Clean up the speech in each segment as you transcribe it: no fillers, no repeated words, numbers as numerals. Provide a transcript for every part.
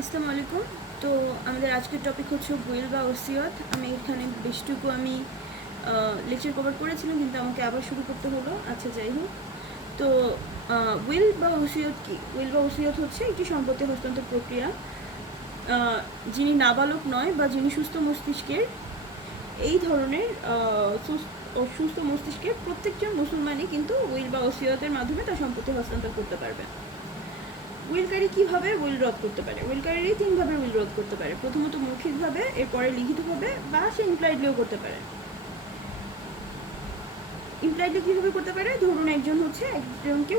আসসালামু আলাইকুম। তো আমাদের আজকের টপিক হচ্ছে উইল বা ওসিয়ত। আমি এখানে বেশটুকু লেকচার কভার করেছিলাম, কিন্তু আমাকে আবার শুরু করতে হলো। আচ্ছা, যাই হোক। তো উইল বা ওসিয়ত কি? উইল বা ওসিয়ত হচ্ছে একটি সম্পত্তি হস্তান্তর প্রক্রিয়া। যিনি নাবালক নয় বা যিনি সুস্থ মস্তিষ্কের, এই ধরনের সুস্থ মস্তিষ্কের প্রত্যেকজন মুসলমানই কিন্তু উইল বা ওসিয়তের মাধ্যমে তার সম্পত্তি হস্তান্তর করতে পারবে। উইলকারী কীভাবে উইল রদ করতে পারে? উইলকারী তিনভাবে উইল রদ করতে পারে। প্রথমত মৌখিকভাবে, এরপরে লিখিতভাবে, বা সে ইমপ্লাইডলিও করতে পারে। ইমপ্লাইডলি কীভাবে করতে পারে? ধরুন একজনকে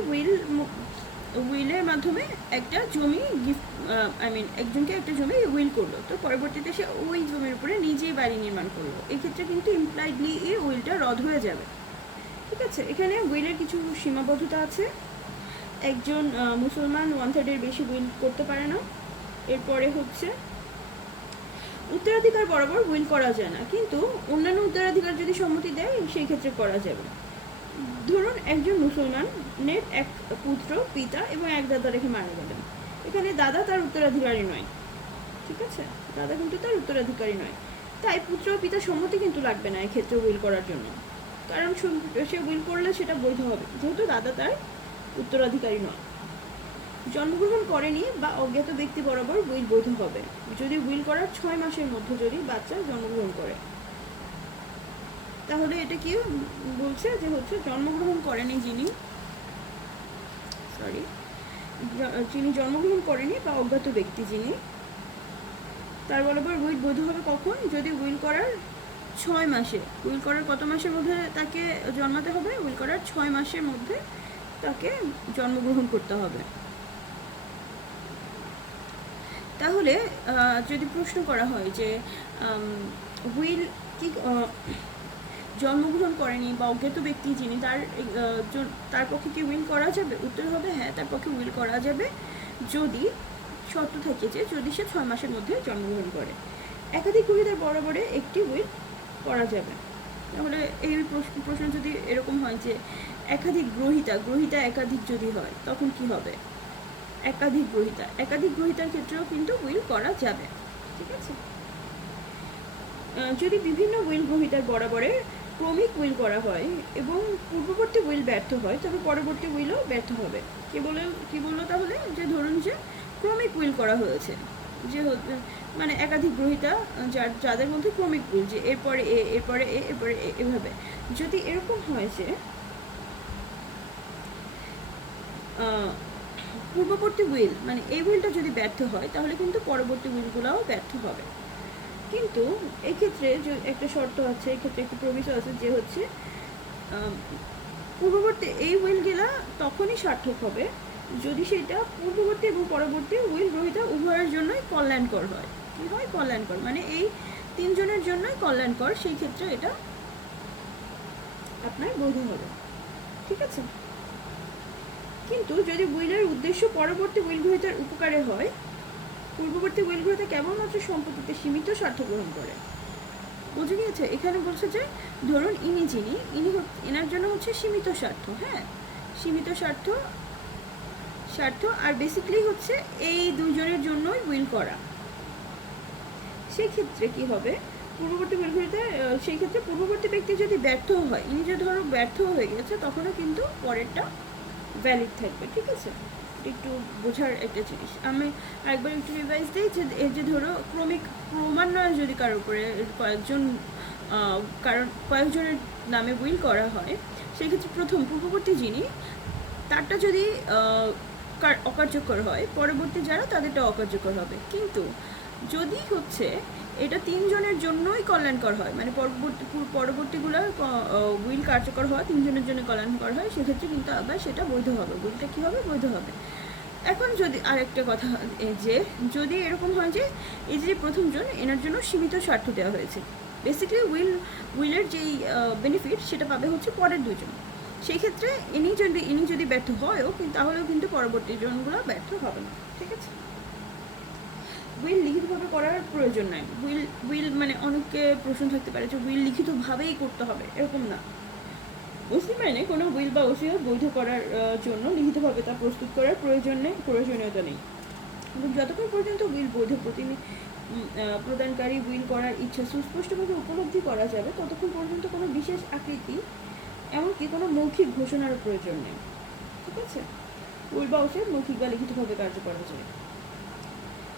উইলের মাধ্যমে একটা জমি একজনকে একটা জমি উইল করলো, তো পরবর্তীতে সে ওই জমির উপরে নিজেই বাড়ি নির্মাণ করলো। এক্ষেত্রে কিন্তু ইমপ্লাইডলি এই উইলটা রদ হয়ে যাবে। ঠিক আছে, এখানে উইলের কিছু সীমাবদ্ধতা আছে। একজন মুসলমান 1/3 বেশি উইল করতে পারে না। এরপরে উত্তরাধিকার বরাবর উইল করা যায় না, কিন্তু অন্যান্য উত্তরাধিকার যদি সম্মতি দেয় সেই ক্ষেত্রে করা যাবে। ধরুন একজন মুসলমানের এক পুত্র, পিতা এবং এক দাদা রেখে মারা গেলেন। এখানে দাদা তার উত্তরাধিকারী নয়। ঠিক আছে, দাদা কিন্তু তার উত্তরাধিকারী নয়, তাই পুত্র ও পিতার সম্মতি কিন্তু লাগবে না এক্ষেত্রে উইল করার জন্য, কারণ সে উইল করলে সেটা বৈধ হবে, যেহেতু দাদা তার উত্তরাধিকারী নয়। জন্মগ্রহণ করেনি বা অজ্ঞাত ব্যক্তি বরাবর উইল বৈধ হবে যদি উইল করার 6 মাসের মধ্যে যদি বাচ্চা জন্মগ্রহণ করে। তাহলে এটা কি বলছে যে জন্মগ্রহণ করেনি যিনি জন্মগ্রহণ করেনি বা অজ্ঞাত ব্যক্তি যিনি, তার বরাবর উইল বৈধ হবে কখন? যদি উইল করার 6 মাসে, উইল করার কত মাসের মধ্যে তাকে জন্মাতে হবে? উইল করার 6 মাসের মধ্যে তাকে জন্মগ্রহণ করতে হবে। তাহলে যদি প্রশ্ন করা হয় যে উইল কি জন্মগ্রহণ করেনি বা অজ্ঞাত ব্যক্তি যিনি, তার পক্ষে কি উইল করা যাবে? উত্তর হবে হ্যাঁ, তার পক্ষে উইল করা যাবে, যদি শর্ত থাকে যে যদি সে 6 মাসের মধ্যে জন্মগ্রহণ করে। একাধিক গ্রহীতার বরাবরে একটি উইল করা যাবে। তাহলে এই প্রশ্ন যদি এরকম হয় যে একাধিক গ্রহীতা একাধিক যদি হয়, তখন কি হবে? একাধিক গ্রহীতার ক্ষেত্রেও কিন্তু উইল করা যাবে। ঠিক আছে, যদি বিভিন্ন উইল গ্রহীতার বরাবরে ক্রমিক উইল করা হয় এবং পূর্ববর্তী উইল ব্যর্থ হয়, তবে পরবর্তী উইলও ব্যর্থ হবে। কি বললো তাহলে? যে ধরুন যে ক্রমিক উইল করা হয়েছে, যে মানে একাধিক গ্রহীতা যাদের মধ্যে ক্রমিক উইল, যে এরপরে এরপরে এরপরে এভাবে যদি এরকম হয় যে পূর্ববর্তী উইল, মানে এই উইলটা যদি ব্যর্থ হয়, তাহলে কিন্তু পরবর্তী উইলগুলোও ব্যর্থ হবে। কিন্তু এক্ষেত্রে একটা শর্ত আছে, এক্ষেত্রে একটি প্রভিশন আছে, যে পূর্ববর্তী এই উইলগুলা তখনই সার্থক হবে যদি সেটা পূর্ববর্তী এবং পরবর্তী উইল গ্রহীতা উভয়ের জন্যই কল্যাণকর হয়। কি হয়? কল্যাণকর, মানে এই 3 জনের জন্যই কল্যাণকর, সেই ক্ষেত্রে এটা আপনার বৈধ হবে। ঠিক আছে, কিন্তু যদি উইলের উদ্দেশ্য পরবর্তী উইল গ্রহীতার উপকারে হয়, পূর্ববর্তী উইল গ্রহীতা কেবলমাত্র সম্পত্তিতে সীমিত স্বার্থ গ্রহণ করে। বুঝে গিয়েছে? এখানে বলছে যে ধরুন এনার জন্য সীমিত স্বার্থ, হ্যাঁ, সীমিত স্বার্থ আর বেসিক্যালি এই দুজনের জন্যই উইল করা। সেই ক্ষেত্রে কি হবে? পূর্ববর্তী উইল গ্রহীতা, সেই ক্ষেত্রে পূর্ববর্তী ব্যক্তি যদি ব্যর্থ হয়, ইনি যদি ধরো ব্যর্থ হয়ে গেছে, তখনও কিন্তু পরেরটা ভ্যালিড থাকবে। ঠিক আছে, একটু বোঝার একটা জিনিস। আমি আরেকবার একটু রিভাইজ দিই যে যে ধরো ক্রমিক ক্রমান্বয়ে যদি কারোর উপরে কয়েকজনের নামে উইল করা হয়, সেই ক্ষেত্রে প্রথম পূর্ববর্তী যিনি, তারটা যদি অকার্যকর হয়, পরবর্তী যারা তাদেরটা অকার্যকর হবে। কিন্তু যদি এটা 3 জনের জন্যই কল্যাণকর হয়, মানে পরবর্তীগুলোর উইল কার্যকর হওয়া 3 জনের জন্য কল্যাণকর হয়, সেক্ষেত্রে কিন্তু আবার সেটা বৈধ হবে। উইলটা কী হবে? বৈধ হবে। এখন যদি আরেকটা কথা, যে যদি এরকম হয় যে এই যে প্রথমজন, এনার জন্য সীমিত স্বার্থ দেওয়া হয়েছে, বেসিক্যালি উইলের যেই বেনিফিট সেটা পাবে পরের দুজন, সেই ক্ষেত্রে ইনি যদি ব্যর্থ হয়ও, তাহলেও কিন্তু পরবর্তী জনগুলো ব্যর্থ হবে না। ঠিক আছে, উইল লিখিতভাবে করার প্রয়োজন নাই। উইল মানে অনেকে প্রশ্ন থাকতে পারে যে উইল লিখিতভাবেই করতে হবে, এরকম না। মুসলিম আইনে কোনো উইল বা ওসিয়ত বৈধ করার জন্য লিখিতভাবে তা প্রস্তুত করার প্রয়োজনীয়তা নেই। এবং যতক্ষণ পর্যন্ত উইল বৈধ প্রদানকারী উইল করার ইচ্ছা সুস্পষ্টভাবে উপলব্ধি করা যাবে ততক্ষণ পর্যন্ত কোনো বিশেষ আকৃতি এমনকি কোনো মৌখিক ঘোষণার প্রয়োজন নেই। ঠিক আছে, উইল বা ওসিয়ত মৌখিক বা লিখিতভাবে কার্য করা যায়।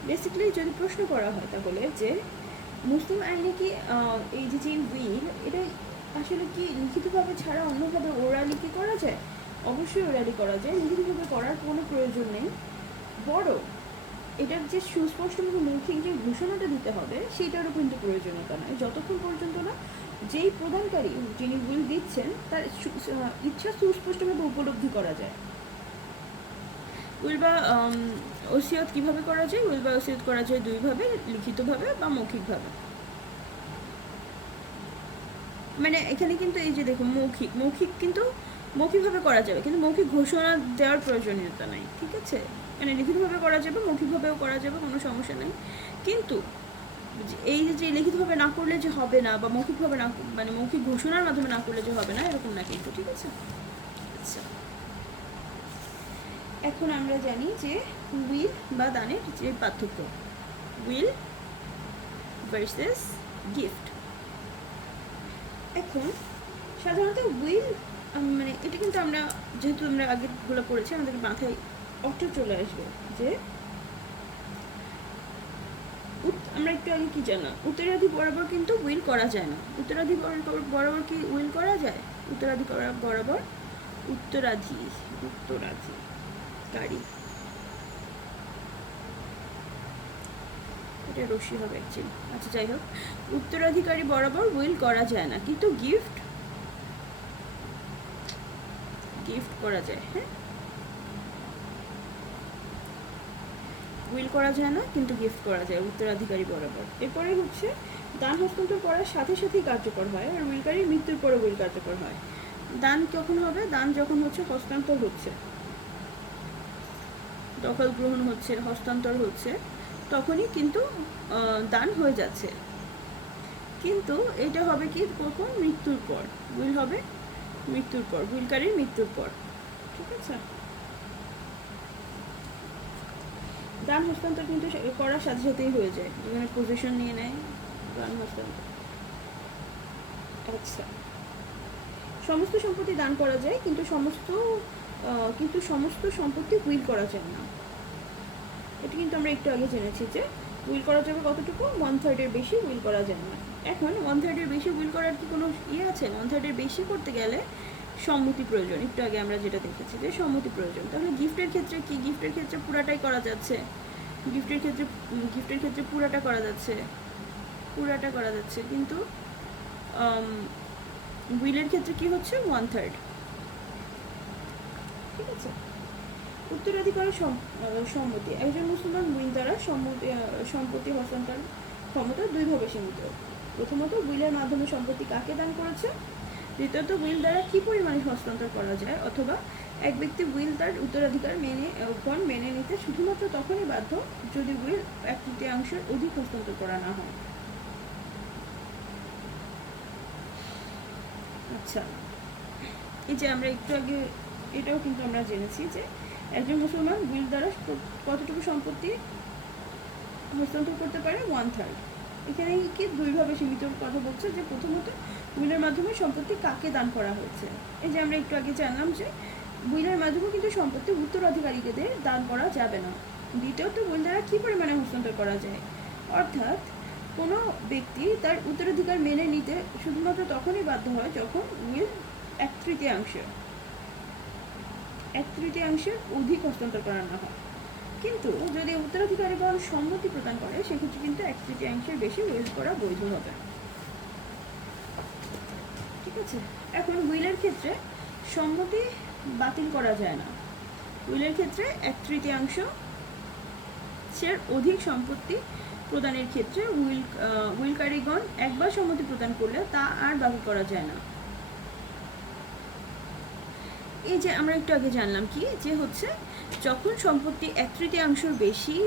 বেসিক্যালি যদি প্রশ্ন করা হয় তাহলে যে মুসলিম আইনে কি এই যে উইল এটা আসলে কি লিখিতভাবে ছাড়া অন্যভাবে ওরালি কি করা যায়? অবশ্যই ওরালি করা যায়, লিখিতভাবে করার কোনো প্রয়োজন নেই। বড় এটার যে সুস্পষ্টভাবে মৌখিক যে ঘোষণাটা দিতে হবে সেইটারও কিন্তু প্রয়োজনীয়তা নয়, যতক্ষণ পর্যন্ত না যেই প্রদানকারী যিনি উইল দিচ্ছেন তার ইচ্ছা সুস্পষ্টভাবে উপলব্ধি করা যায়। উইল বা ওসিয়ত কীভাবে করা যায়? উইল বা ওসিয়ত করা যায় দুইভাবে, লিখিতভাবে বা মৌখিকভাবে। মানে এখানে কিন্তু এই যে দেখো মৌখিক কিন্তু মৌখিকভাবে করা যাবে, কিন্তু মৌখিক ঘোষণা দেওয়ার প্রয়োজনীয়তা নাই। ঠিক আছে, মানে লিখিতভাবে করা যাবে, মৌখিকভাবেও করা যাবে, কোনো সমস্যা নেই। কিন্তু এই যে লিখিতভাবে না করলে যে হবে না, বা মৌখিকভাবে না, মানে মৌখিক ঘোষণার মাধ্যমে না করলে যে হবে না, এরকম না কিন্তু। ঠিক আছে, আচ্ছা এখন আমরা জানি যে উইল বা দানের যে পার্থক্য, উইল ভার্সেস গিফট। এখন সাধারণত উইল মানে এটা কিন্তু আমরা যেহেতু আমরা আগেরগুলো পড়েছি আমাদের মাথায় অটো চলে আসবে যে আমরা একটু আগে কি জানলাম, উত্তরাধি বরাবর কিন্তু উইল করা যায় না। উত্তরাধি বরাবর কি উইল করা যায়? উত্তরাধি বরাবর উত্তরাধিকারী, এটা রশ্মি হবে অ্যাকচুয়ালি। আচ্ছা যাই হোক, উত্তরাধিকারী বরাবর উইল করা যায় না, কিন্তু গিফট করা যায়। হ্যাঁ, উইল করা যায় না কিন্তু গিফট করা যায় উত্তরাধিকারী বরাবর। এরপরে হচ্ছে দান হস্তান্তর করার সাথে সাথেই কার্যকর হয়, আর উইলকারীর মৃত্যুর পরে উইল কার্যকর হয়। দান কখন হবে? দান যখন হচ্ছে হস্তান্তর হচ্ছে, দখল গ্রহণ হচ্ছে, হস্তান্তর হচ্ছে, তখনই কিন্তু দান হয়ে যাচ্ছে। কিন্তু এটা হবে কি কখন? মৃত্যুর পর। উইল হবে মৃত্যুর পর, উইলকারীর মৃত্যুর পর। ঠিক আছে, দান হস্তান্তর কিন্তু করার সাথে সাথেই হয়ে যায়, যেখানে পজিশন নিয়ে নেয় দান হস্তান্তর। আচ্ছা, সমস্ত সম্পত্তি দান করা যায়, কিন্তু সমস্ত সম্পত্তি উইল করা যায় না। এটা কিন্তু আমরা একটু আগে জেনেছি যে উইল করা যাবে কতটুকু? 1/3 বেশি উইল করা যায় না। এখন 1/3 বেশি উইল করার কি কোনো আছে? 1/3 বেশি করতে গেলে সম্মতি প্রয়োজন। একটু আগে আমরা যেটা দেখেছি যে সম্মতি প্রয়োজন। তাহলে গিফটের ক্ষেত্রে কি? গিফটের ক্ষেত্রে পুরাটাই করা যাচ্ছে, গিফটের ক্ষেত্রে পুরাটা করা যাচ্ছে, কিন্তু উইলের ক্ষেত্রে কি হচ্ছে? 1/3। ঠিক আছে, উত্তরাধিকারের সম্মতি। একজন মুসলমান উইল দ্বারা সম্পত্তি হস্তান্তর ক্ষমতা দুইভাবে সীমিত। প্রথমত, উইলের মাধ্যমে সম্পত্তি কাকে দান করেছে। দ্বিতীয়ত, উইল দ্বারা কি পরিমাণে হস্তান্তর করা যায়, অথবা এক ব্যক্তি উইল তার উত্তরাধিকার মেনে নিতে শুধুমাত্র তখনই বাধ্য যদি উইল 1/3 অধিক হস্তান্তর করা না হয়। আচ্ছা, এই যে আমরা একটু আগে এটাও কিন্তু আমরা জেনেছি যে একজন মুসলমান উইল দ্বারা কতটুকু সম্পত্তি হস্তান্তর করতে পারে? 1/3। এখানে কি দুইভাবে সীমিত কথা বলছে, যে প্রথমত উইলের মাধ্যমে সম্পত্তি কাকে দান করা হয়েছে। এই যে আমরা একটু আগে জানলাম যে উইলের মাধ্যমে কিন্তু সম্পত্তি উত্তরাধিকারীদের দান করা যাবে না। দ্বিতীয়ত, উইল দ্বারা কী পরিমাণে হস্তান্তর করা যায়, অর্থাৎ কোনো ব্যক্তি তার উত্তরাধিকার মেনে নিতে শুধুমাত্র তখনই বাধ্য হয় যখন উইল 1/3 অধিক হস্তান্তর করা না হয়। কিন্তু যদি উত্তরাধিকারীগণ সম্মতি প্রদান করে সেক্ষেত্রে কিন্তু 1/3 বেশি উইল করা বৈধ হবে। ঠিক আছে, এখন উইলের ক্ষেত্রে সম্মতি বাতিল করা যায় না। উইলের ক্ষেত্রে 1/3 অধিক সম্পত্তি প্রদানের ক্ষেত্রে উইলকারীগণ একবার সম্মতি প্রদান করলে তা আর বাতিল করা যায় না। এই যে আমরা একটু আগে জানলাম কি, যে হচ্ছে যখন সম্পত্তি 1/3 বেশি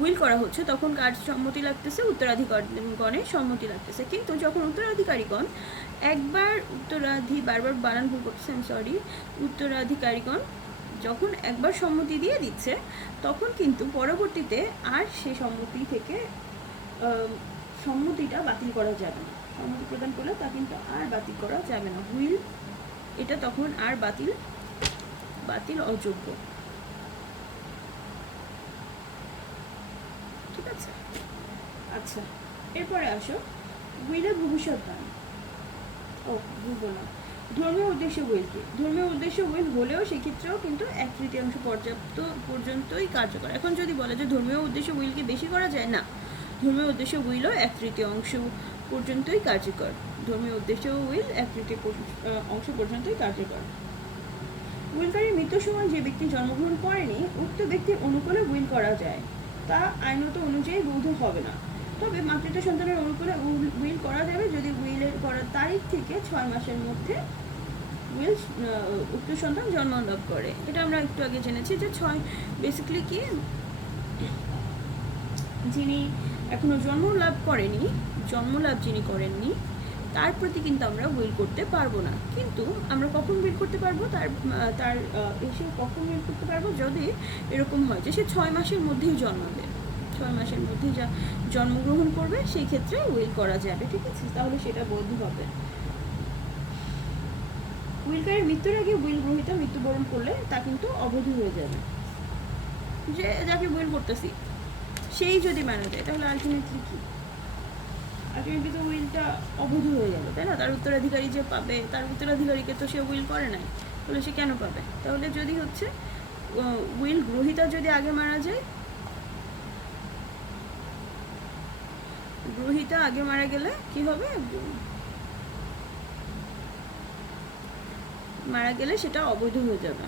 উইল করা হচ্ছে তখন কার সম্মতি লাগতেছে? উত্তরাধিকারীগণের সম্মতি লাগতেছে। কিন্তু যখন উত্তরাধিকারীগণ উত্তরাধিকারীগণ যখন একবার সম্মতি দিয়ে দিচ্ছে তখন কিন্তু পরবর্তীতে আর সে সম্মতি থেকে সম্মতিটা বাতিল করা যাবে না। সম্মতি প্রদান করলে তা কিন্তু আর বাতিল করা যাবে না। হুইল এটা তখন আর বাতিল অযোগ্য। ঠিক আছে, আচ্ছা এরপরে আসো হুইলের ভবিষ্যৎ দান। ভুলবো না, ধর্মীয় উদ্দেশ্যে হুইল কি? ধর্মীয় উদ্দেশ্যে হুইল হলেও সেক্ষেত্রেও কিন্তু 1/3 পর্যাপ্ত পর্যন্তই কার্যকর। এখন যদি বলে যে ধর্মীয় উদ্দেশ্যে হুইল কি বেশি করা যায়, না, ধর্মীয় উদ্দেশ্যে হুইলও 1/3 পর্যন্তই কার্যকর। ধর্মীয় উদ্দেশ্যে হুইল 1/3 পর্যন্তই কার্যকর। উইলকারীর মৃত্যুর সময় যে ব্যক্তি জন্মগ্রহণ করেনি উক্ত ব্যক্তির অনুকূলে উইল করা যায়, তা আইনত অনুযায়ী বৈধ হবে না। তবে মাতৃত্ব সন্তানের অনুকূলে উইল করা যাবে যদি উইলের করার তারিখ থেকে 6 মাসের মধ্যে উইল উক্ত সন্তান জন্ম লাভ করে। এটা আমরা একটু আগে জেনেছি যে 6 বেসিক্যালি কি, যিনি এখনো জন্ম লাভ যিনি করেননি তার প্রতি কিন্তু আমরা উইল করতে পারবো না। কিন্তু আমরা কখন উইল করতে পারবো, তার এসে কখন উইল করতে পারবো, যদি এরকম হয় যে সে 6 মাসের মধ্যেই জন্মাবে, 6 মাসের মধ্যেই জন্মগ্রহণ করবে, সেই ক্ষেত্রে উইল করা যাবে। ঠিক আছে, তাহলে সেটা বৈধ হবে। উইলকারীর মৃত্যুর আগে উইল গ্রহীতা মৃত্যুবরণ করলে তা কিন্তু অবৈধ হয়ে যাবে। যে যাকে উইল করতেছি সেই যদি মারা যায় তাহলে আলটিমেটলি কি, আলটিমেটলি তো উইলটা অবৈধ হয়ে যাবে, তাই না? তার উত্তরাধিকারী যে পাবে, তার উত্তরাধিকারীকে তো সে উইল করে নাই, তাহলে সে কেন পাবে? তাহলে যদি হচ্ছে উইল গ্রহীতা যদি আগে মারা যায়, গ্রহীতা আগে মারা গেলে কি হবে, মারা গেলে সেটা অবৈধ হয়ে যাবে।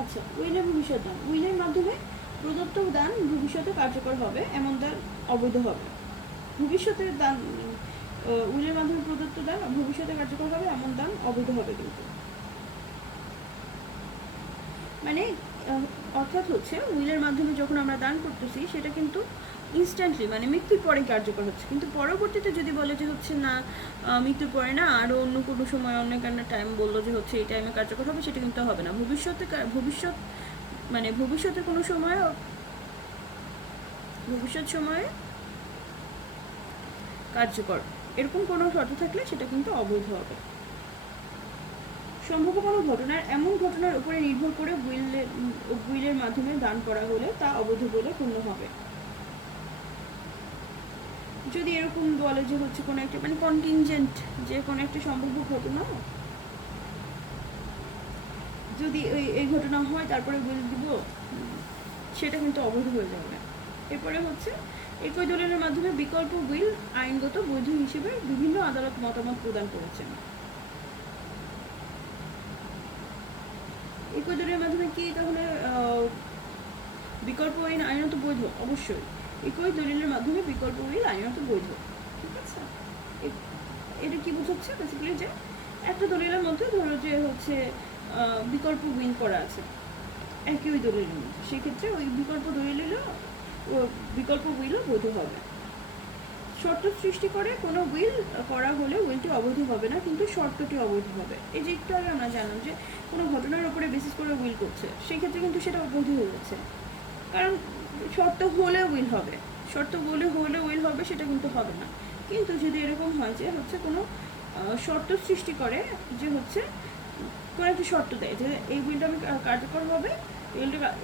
আচ্ছা, উইলের ভবিষ্যৎ দান। উইলের মাধ্যমে প্রদত্ত দান ভবিষ্যতে কার্যকর হবে এমন দান অবৈধ হবে। ভবিষ্যতের দান, উইলের মাধ্যমে প্রদত্ত দান ভবিষ্যতে কার্যকর হবে এমন দান অবৈধ হবে কিন্তু, মানে অর্থাৎ হচ্ছে উইলের মাধ্যমে যখন আমরা দান করতেছি সেটা কিন্তু ইনস্ট্যান্টলি, মানে মৃত্যুর পরে কার্যকর হচ্ছে। কিন্তু পরবর্তীতে যদি বলে যে হচ্ছে না মৃত্যুর পরে না, আরও অন্য কোনো সময় অন্য একটা টাইম বললো যে হচ্ছে এই টাইমে কার্যকর হবে, সেটা কিন্তু হবে না। ভবিষ্যতে কোনো সময়, ভবিষ্যৎ সময়ে কার্যকর এরকম কোনো শর্ত থাকলে সেটা কিন্তু অবৈধ হবে। সম্ভাব্য কোনো এমন ঘটনার উপরে নির্ভর করে উইলের মাধ্যমে দান করা হলে তা অবৈধ বলে গণ্য হবে। যদি এরকম বলে যে হচ্ছে কোনো একটা মানে কন্টিনজেন্ট, যে কোনো একটা সম্ভাব্য ঘটনা, যদি এই ঘটনা হয় তারপরে উইল দিব, সেটা কিন্তু অবৈধ হয়ে যাবে। এরপরে হচ্ছে একই দলিলের মাধ্যমে বিকল্প উইল আইনগত বৈধ হিসেবে বিভিন্ন আদালত মতামত প্রদান করেছেন। একই দলিলের মাধ্যমে কি তাহলে বিকল্প উইল আইনত বৈধ? অবশ্যই একই দলিলের মাধ্যমে বিকল্প উইল আইনত বৈধ। ঠিক আছে, এটা কি বোঝাচ্ছে বেসিক্যালি, যে একটা দলিলের মধ্যে ধরো যে হচ্ছে বিকল্প উইল করা আছে একই দলিলের মধ্যে, সেক্ষেত্রে ওই বিকল্প উইলও বৈধ হবে। শর্ত সৃষ্টি করে কোনো উইল করা হলে উইলটি অবৈধ হবে না, কিন্তু শর্তটি অবৈধ হবে। এই যে একটু আগে আমরা জানলাম যে কোনো ঘটনার উপরে বেসিস করে উইল করছে, সেই ক্ষেত্রে কিন্তু সেটা অবৈধ হয়ে যাচ্ছে, কারণ শর্ত হলে উইল হবে, উইল হবে, সেটা কিন্তু হবে না। কিন্তু যদি এরকম হয় যে হচ্ছে কোনো শর্ত সৃষ্টি করে, যে হচ্ছে কোনো একটা শর্ত দেয় যে এই উইলটা আমি কার্যকর হবে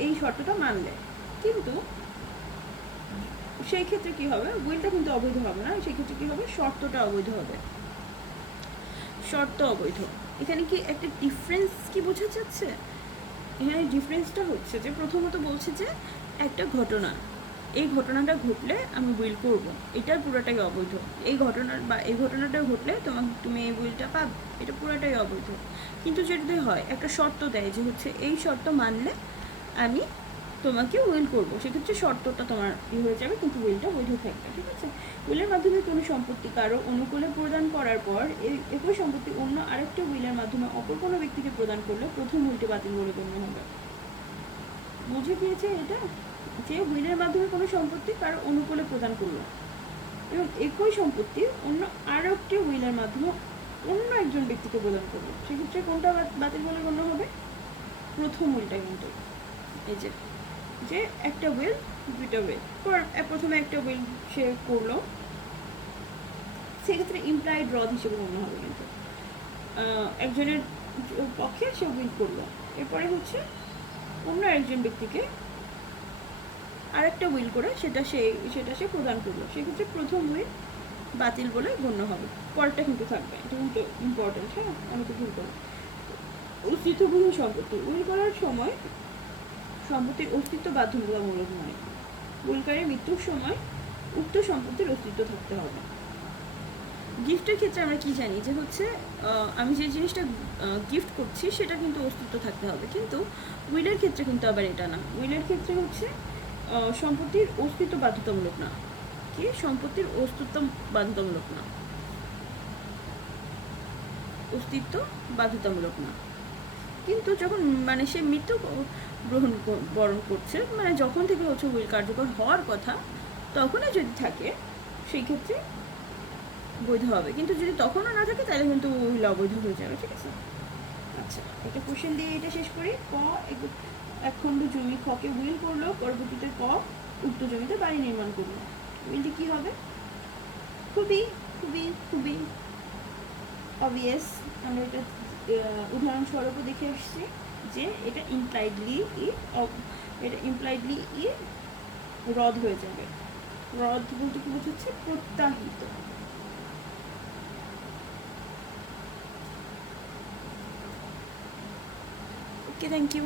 এই শর্তটা মানলে, কিন্তু সেই ক্ষেত্রে কি হবে, উইলটা কিন্তু অবৈধ হবে না, সেই ক্ষেত্রে কি হবে, শর্তটা অবৈধ হবে। শর্ত অবৈধ, এখানে কি একটা ডিফারেন্স কি বোঝা যাচ্ছে? এখানে ডিফারেন্সটা হচ্ছে যে প্রথমত বলছে যে একটা ঘটনা, এই ঘটনাটা ঘটলে আমি উইল করব, এটার পুরোটাই অবৈধ। এই ঘটনাটা ঘটলে তুমি এই উইলটা পাবে, এটা পুরোটাই অবৈধ। কিন্তু যদি হয় একটা শর্ত দেয় যে হচ্ছে এই শর্ত মানলে আমি তোমাকে উইল করব, সেক্ষেত্রে শর্তটা তোমার হয়ে যাবে, কিন্তু উইলটা বৈধ থাকবে। ঠিক আছে, উইলের মাধ্যমে কোনো সম্পত্তি কারো অনুকূলে প্রদান করার পর একই সম্পত্তি অন্য আরেকটা উইলের মাধ্যমে অপর কোনো ব্যক্তিকে প্রদান করলে প্রথম উইলটি বাতিল বলে গণ্য হবে। বুঝে গিয়েছে এটা, যে উইলের মাধ্যমে কোনো সম্পত্তি কারো অনুকূলে প্রদান করলো এবং একই সম্পত্তি অন্য আরও একটি উইলের মাধ্যমে অন্য একজন ব্যক্তিকে প্রদান করলো, সেক্ষেত্রে কোনটা বাতিল বলে গণ্য হবে? প্রথম উইলটা কিন্তু। এই যে যে একটা উইল দুইটা উইল, প্রথমে একটা উইল সে করলো, সেক্ষেত্রে ইমপ্লাইড রদ হিসেবে গণ্য হবে কিন্তু। একজনের পক্ষে সে উইল করলো, এরপরে হচ্ছে অন্য একজন ব্যক্তিকে আরেকটা উইল করে সেটা সে প্রদান করলো, সেক্ষেত্রে প্রথম উইল বাতিল বলে গণ্য হবে। পরেরটা কিন্তু থাকবে, এটা কিন্তু ইম্পর্টেন্ট। হ্যাঁ, আমি তো ভুল করি। অস্তিত্ববিহীন সম্পত্তি, উইল করার সময় সম্পত্তির অস্তিত্ব বাধ্যতামূলক নয়। উইলকারীর মৃত্যুর সময় উক্ত সম্পত্তির অস্তিত্ব থাকতে হবে। গিফটের ক্ষেত্রে আমরা কি জানি যে হচ্ছে আমি যে জিনিসটা গিফট করছি সেটা কিন্তু অস্তিত্ব থাকতে হবে, কিন্তু উইলের ক্ষেত্রে কিন্তু আবার এটা না। উইলের ক্ষেত্রে হচ্ছে সম্পত্তির অস্তিত্ব বাধ্যতামূলক না। কি? সম্পত্তির অস্তিত্ব বাধ্যতামূলক না, অস্তিত্ব বাধ্যতামূলক না। কিন্তু যখন মানে সে মৃত্যু বরণ করছে, মানে যখন থেকে হচ্ছে উইল কার্যকর হওয়ার কথা তখনই যদি থাকে সেই ক্ষেত্রে বৈধ হবে, কিন্তু যদি তখনও না থাকে তাহলে কিন্তু উইল অবৈধ হয়ে যাবে। ঠিক আছে? আচ্ছা, একটা কোশ্চেন দিয়ে এটা শেষ করি। এক খণ্ড জমি খকে উইল করলো, পরবর্তীতে ক উক্ত জমিতে বাড়ি নির্মাণ করলো। উইলটি কি হবে? খুবই খুবই খুবই অবভিয়াস। আমরা এটা উদাহরণস্বরূপও দেখে আসছি যে এটা ইমপ্লাইডলি রদ হয়ে যাবে। রদ বলতে কি বোঝাচ্ছে? প্রত্যাহিত। ওকে, থ্যাংক ইউ।